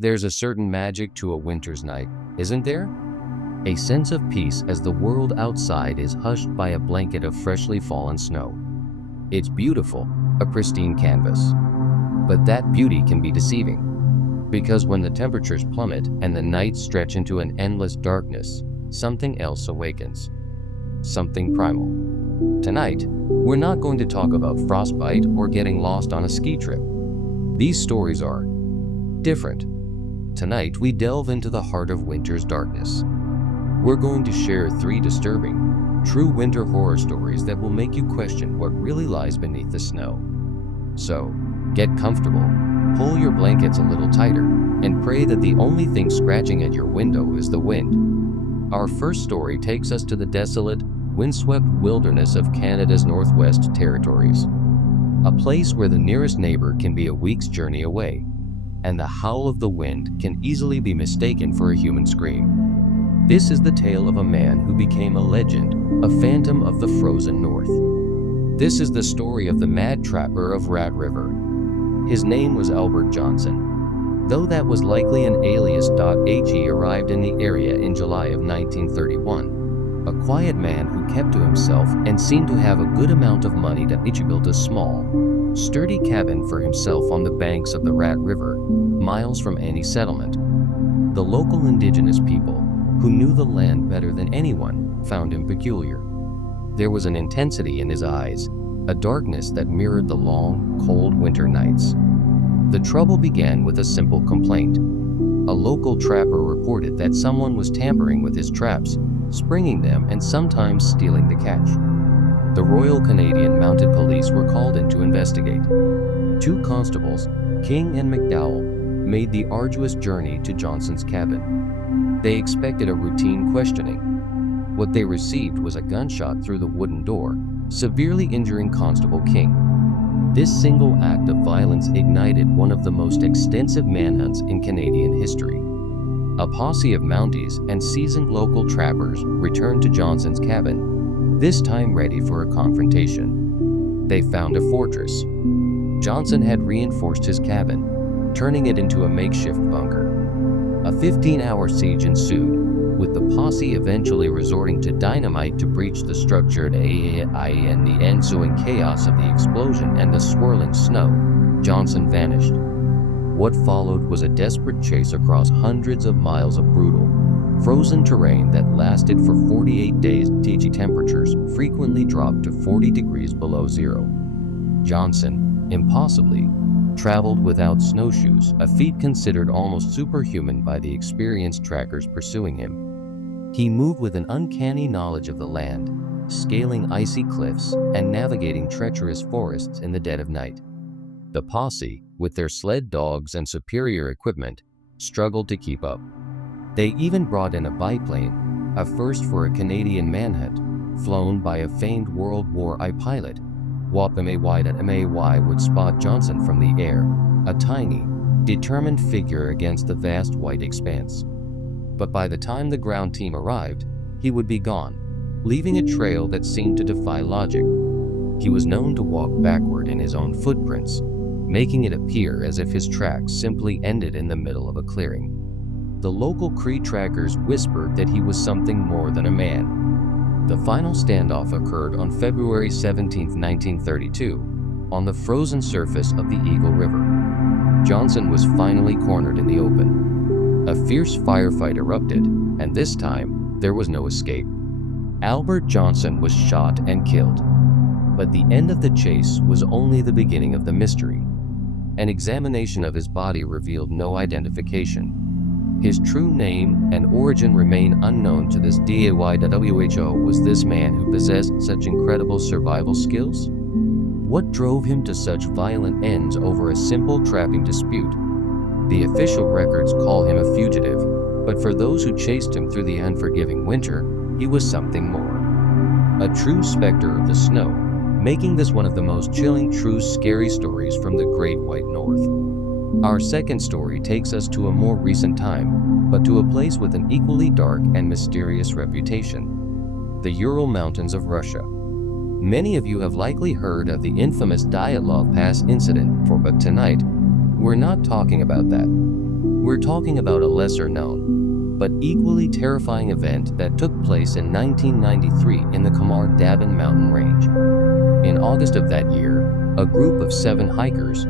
There's a certain magic to a winter's night, isn't there? A sense of peace as the world outside is hushed by a blanket of freshly fallen snow. It's beautiful, a pristine canvas. But that beauty can be deceiving, because when the temperatures plummet and the nights stretch into an endless darkness, something else awakens. Something primal. Tonight, we're not going to talk about frostbite or getting lost on a ski trip. These stories are different. Tonight, we delve into the heart of winter's darkness. We're going to share 3 disturbing, true winter horror stories that will make you question what really lies beneath the snow. So, get comfortable, pull your blankets a little tighter, and pray that the only thing scratching at your window is the wind. Our first story takes us to the desolate, windswept wilderness of Canada's Northwest Territories, a place where the nearest neighbor can be a week's journey away, and the howl of the wind can easily be mistaken for a human scream. This is the tale of a man who became a legend, a phantom of the frozen north. This is the story of the mad trapper of Rat River. His name was Albert Johnson, though that was likely an alias. He arrived in the area in July of 1931. A quiet man who kept to himself and seemed to have a good amount of money. He built a small, sturdy cabin for himself on the banks of the Rat River, miles from any settlement. The local indigenous people, who knew the land better than anyone, found him peculiar. There was an intensity in his eyes, a darkness that mirrored the long, cold winter nights. The trouble began with a simple complaint. A local trapper reported that someone was tampering with his traps, springing them and sometimes stealing the catch. The Royal Canadian Mounted Police were called in to investigate. 2 constables, King and McDowell, made the arduous journey to Johnson's cabin. They expected a routine questioning. What they received was a gunshot through the wooden door, severely injuring Constable King. This single act of violence ignited one of the most extensive manhunts in Canadian history. A posse of Mounties and seasoned local trappers returned to Johnson's cabin, this time ready for a confrontation. They found a fortress. Johnson had reinforced his cabin, turning it into a makeshift bunker. A 15-hour siege ensued, with the posse eventually resorting to dynamite to breach the structure. In the ensuing chaos of the explosion and the swirling snow, Johnson vanished. What followed was a desperate chase across hundreds of miles of brutal, frozen terrain that lasted for 48 days. Temperatures frequently dropped to 40 degrees below zero. Johnson, impossibly, traveled without snowshoes, a feat considered almost superhuman by the experienced trackers pursuing him. He moved with an uncanny knowledge of the land, scaling icy cliffs and navigating treacherous forests in the dead of night. The posse, with their sled dogs and superior equipment, struggled to keep up. They even brought in a biplane, a first for a Canadian manhunt, flown by a famed World War I pilot. May would spot Johnson from the air, a tiny, determined figure against the vast white expanse. But by the time the ground team arrived, he would be gone, leaving a trail that seemed to defy logic. He was known to walk backward in his own footprints, making it appear as if his tracks simply ended in the middle of a clearing. The local Cree trackers whispered that he was something more than a man. The final standoff occurred on February 17, 1932, on the frozen surface of the Eagle River. Johnson was finally cornered in the open. A fierce firefight erupted, and this time, there was no escape. Albert Johnson was shot and killed. But the end of the chase was only the beginning of the mystery. An examination of his body revealed no identification. His true name and origin remain unknown to this day. Who was this man who possessed such incredible survival skills? What drove him to such violent ends over a simple trapping dispute? The official records call him a fugitive, but for those who chased him through the unforgiving winter, he was something more. A true specter of the snow, making this one of the most chilling, true, scary stories from the Great White North. Our second story takes us to a more recent time, but to a place with an equally dark and mysterious reputation: the Ural Mountains of Russia. Many of you have likely heard of the infamous Dyatlov Pass incident, but tonight, we're not talking about that. We're talking about a lesser-known, but equally terrifying event that took place in 1993 in the Damban mountain range. In August of that year, a group of 7 hikers,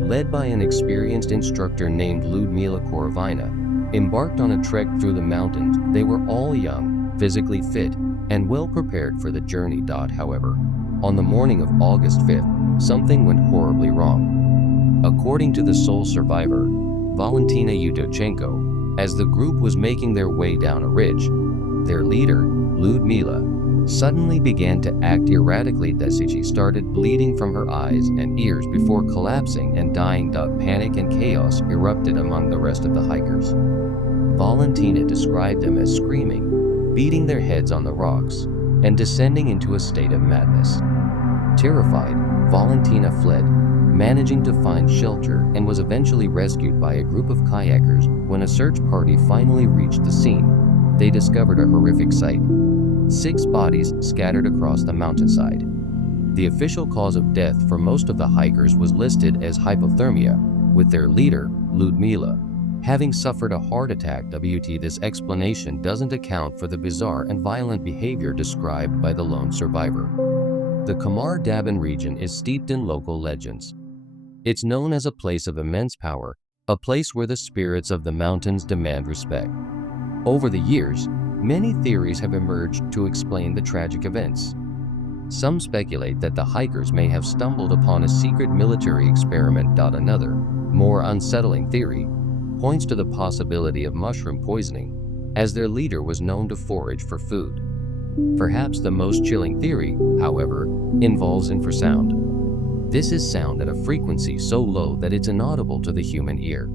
led by an experienced instructor named Ludmila Korovina, embarked on a trek through the mountains. They were all young, physically fit, and well prepared for the journey. However, on the morning of August 5th, something went horribly wrong. According to the sole survivor, Valentina Yudochenko, as the group was making their way down a ridge, their leader, Ludmila, suddenly began to act erratically. She started bleeding from her eyes and ears before collapsing and dying. Panic and chaos erupted among the rest of the hikers. Valentina described them as screaming, beating their heads on the rocks, and descending into a state of madness. Terrified, Valentina fled, managing to find shelter, and was eventually rescued by a group of kayakers. When a search party finally reached the scene, they discovered a horrific sight: 6 bodies scattered across the mountainside. The official cause of death for most of the hikers was listed as hypothermia, with their leader, Ludmila, having suffered a heart attack. This explanation doesn't account for the bizarre and violent behavior described by the lone survivor. The Damban region is steeped in local legends. It's known as a place of immense power, a place where the spirits of the mountains demand respect. Over the years, many theories have emerged to explain the tragic events. Some speculate that the hikers may have stumbled upon a secret military experiment. Another, more unsettling theory points to the possibility of mushroom poisoning, as their leader was known to forage for food. Perhaps the most chilling theory, however, involves infrasound. This is sound at a frequency so low that it's inaudible to the human ear.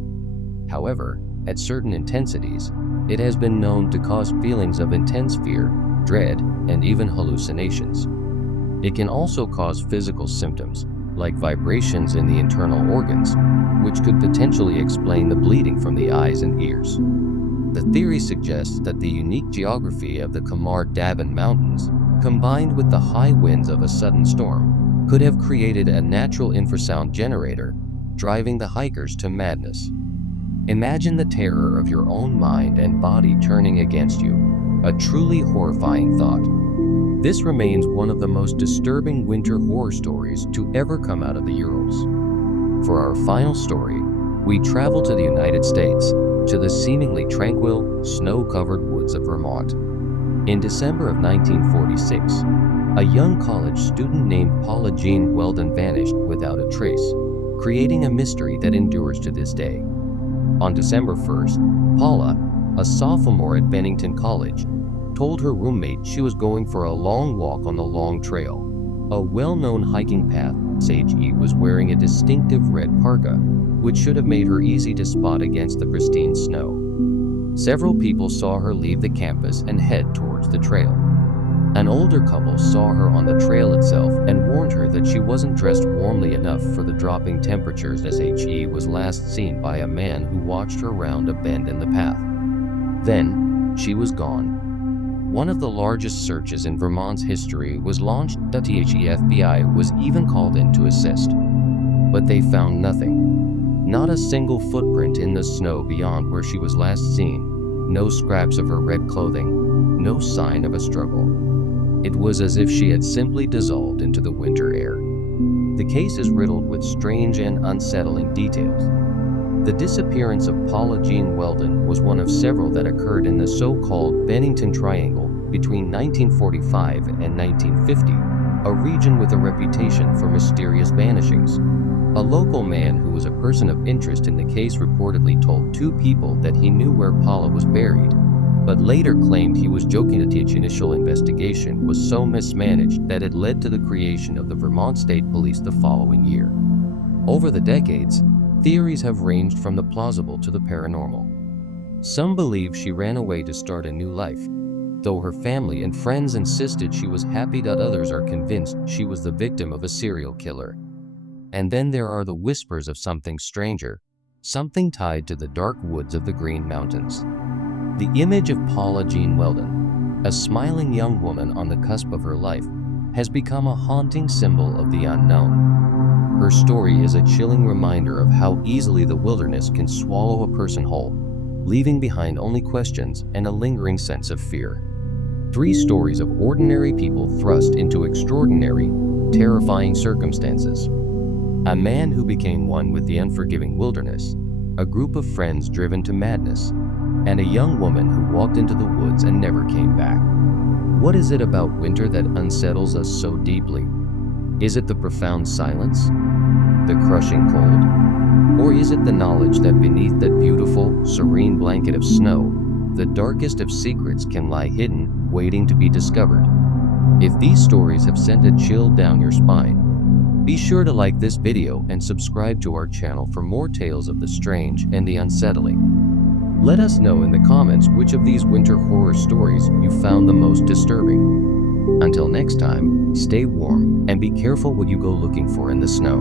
However, at certain intensities, it has been known to cause feelings of intense fear, dread, and even hallucinations. It can also cause physical symptoms, like vibrations in the internal organs, which could potentially explain the bleeding from the eyes and ears. The theory suggests that the unique geography of the Damban Mountains, combined with the high winds of a sudden storm, could have created a natural infrasound generator, driving the hikers to madness. Imagine the terror of your own mind and body turning against you, a truly horrifying thought. This remains one of the most disturbing winter horror stories to ever come out of the Urals. For our final story, we travel to the United States, to the seemingly tranquil, snow-covered woods of Vermont. In December of 1946, a young college student named Paula Jean Weldon vanished without a trace, creating a mystery that endures to this day. On December 1st, Paula, a sophomore at Bennington College, told her roommate she was going for a long walk on the Long Trail, a well-known hiking path. She was wearing a distinctive red parka, which should have made her easy to spot against the pristine snow. Several people saw her leave the campus and head towards the trail. An older couple saw her on the trail itself and warned her that she wasn't dressed warmly enough for the dropping temperatures. She was last seen by a man who watched her round a bend in the path. Then, she was gone. One of the largest searches in Vermont's history was launched. The FBI was even called in to assist. But they found nothing. Not a single footprint in the snow beyond where she was last seen. No scraps of her red clothing. No sign of a struggle. It was as if she had simply dissolved into the winter air. The case is riddled with strange and unsettling details. The disappearance of Paula Jean Weldon was one of several that occurred in the so-called Bennington Triangle between 1945 and 1950, a region with a reputation for mysterious vanishings. A local man who was a person of interest in the case reportedly told 2 people that he knew where Paula was buried, but later claimed he was joking. The initial investigation was so mismanaged that it led to the creation of the Vermont State Police the following year. Over the decades, theories have ranged from the plausible to the paranormal. Some believe she ran away to start a new life, though her family and friends insisted she was happy. Others are convinced she was the victim of a serial killer. And then there are the whispers of something stranger, something tied to the dark woods of the Green Mountains. The image of Paula Jean Weldon, a smiling young woman on the cusp of her life, has become a haunting symbol of the unknown. Her story is a chilling reminder of how easily the wilderness can swallow a person whole, leaving behind only questions and a lingering sense of fear. 3 stories of ordinary people thrust into extraordinary, terrifying circumstances. A man who became one with the unforgiving wilderness, a group of friends driven to madness, and a young woman who walked into the woods and never came back. What is it about winter that unsettles us so deeply? Is it the profound silence? The crushing cold? Or is it the knowledge that beneath that beautiful, serene blanket of snow, the darkest of secrets can lie hidden, waiting to be discovered? If these stories have sent a chill down your spine, be sure to like this video and subscribe to our channel for more tales of the strange and the unsettling. Let us know in the comments which of these winter horror stories you found the most disturbing. Until next time, stay warm and be careful what you go looking for in the snow.